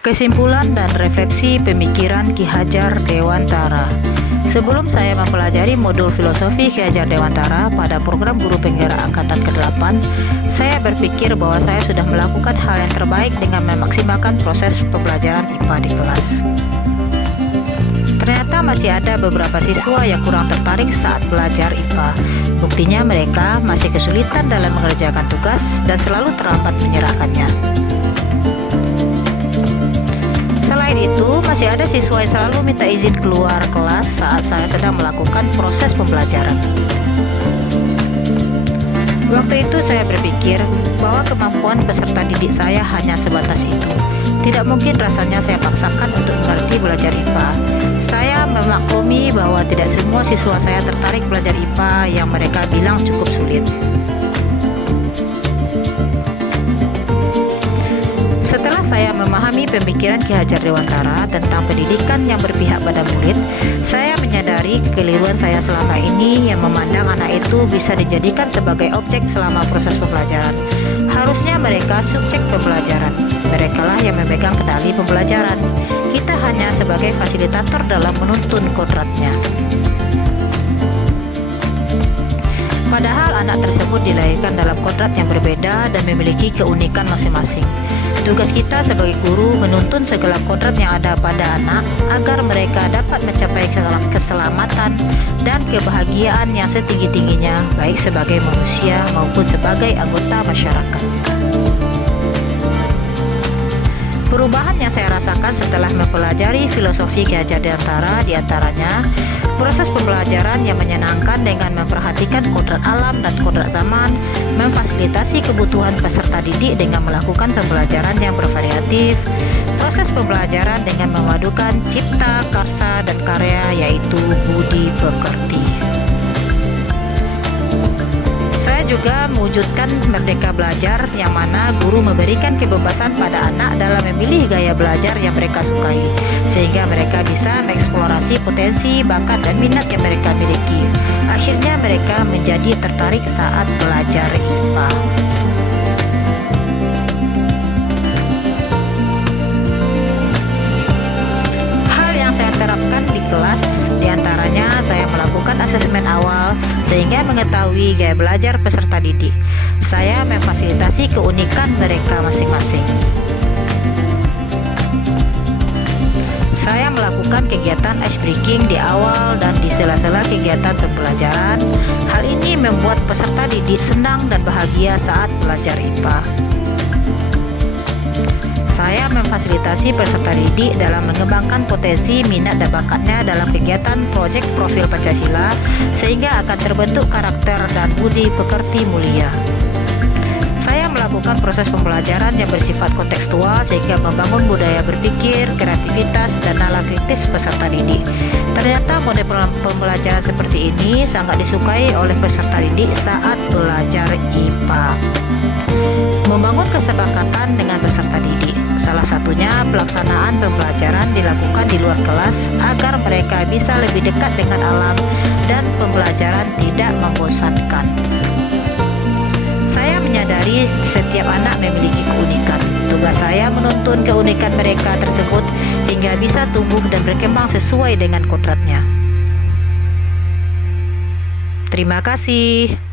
Kesimpulan dan refleksi pemikiran Ki Hajar Dewantara. Sebelum saya mempelajari modul filosofi Ki Hajar Dewantara pada program Guru Penggerak Angkatan ke-8, saya berpikir bahwa saya sudah melakukan hal yang terbaik dengan memaksimalkan proses pembelajaran IPA di kelas. Ternyata masih ada beberapa siswa yang kurang tertarik saat belajar IPA. Buktinya mereka masih kesulitan dalam mengerjakan tugas dan selalu terlambat menyerahkannya. Selain itu, masih ada siswa yang selalu minta izin keluar kelas saat saya sedang melakukan proses pembelajaran. Waktu itu saya berpikir bahwa kemampuan peserta didik saya hanya sebatas itu. Tidak mungkin rasanya saya paksakan untuk mengerti belajar IPA. Saya memaklumi bahwa tidak semua siswa saya tertarik belajar IPA yang mereka bilang cukup sulit. Setelah saya memahami pemikiran Ki Hajar Dewantara tentang pendidikan yang berpihak pada murid, saya menyadari kekeliruan saya selama ini yang memandang anak itu bisa dijadikan sebagai objek selama proses pembelajaran. Harusnya mereka subjek pembelajaran. Merekalah yang memegang kendali pembelajaran. Kita hanya sebagai fasilitator dalam menuntun kodratnya. Padahal anak tersebut dilahirkan dalam kodrat yang berbeda dan memiliki keunikan masing-masing. Tugas kita sebagai guru menuntun segala kodrat yang ada pada anak agar mereka dapat mencapai keselamatan dan kebahagiaan yang setinggi-tingginya, baik sebagai manusia maupun sebagai anggota masyarakat. Perubahan yang saya rasakan setelah mempelajari filosofi Ki Hajar Dewantara diantaranya proses pembelajaran yang menyenangkan dengan memperhatikan kodrat alam dan kodrat zaman, memfasilitasi kebutuhan peserta didik dengan melakukan pembelajaran yang bervariatif, proses pembelajaran dengan memadukan cipta, karsa, dan karya yaitu budi pekerti. Saya juga mewujudkan merdeka belajar yang mana guru memberikan kebebasan pada anak dalam memilih gaya belajar yang mereka sukai, sehingga mereka bisa mengeksplorasi potensi, bakat, dan minat yang mereka miliki. Akhirnya mereka menjadi tertarik saat belajar IPA. Hal yang saya terapkan di kelas diantaranya saya melakukan asesmen awal sehingga mengetahui gaya belajar peserta didik. Saya memfasilitasi keunikan mereka masing-masing. Saya melakukan kegiatan ice breaking di awal dan di sela-sela kegiatan pembelajaran. Hal ini membuat peserta didik senang dan bahagia saat belajar IPA. Saya memfasilitasi peserta didik dalam mengembangkan potensi, minat, dan bakatnya dalam kegiatan proyek profil Pancasila sehingga akan terbentuk karakter dan budi pekerti mulia. Saya melakukan proses pembelajaran yang bersifat kontekstual sehingga membangun budaya berpikir, kreativitas, dan nalar kritis peserta didik. Ternyata model pembelajaran seperti ini sangat disukai oleh peserta didik saat belajar IPA. Membangun kesepakatan dengan peserta didik. Salah satunya pelaksanaan pembelajaran dilakukan di luar kelas agar mereka bisa lebih dekat dengan alam dan pembelajaran tidak membosankan. Saya menyadari setiap anak memiliki keunikan. Tugas saya menuntun keunikan mereka tersebut hingga bisa tumbuh dan berkembang sesuai dengan kodratnya. Terima kasih.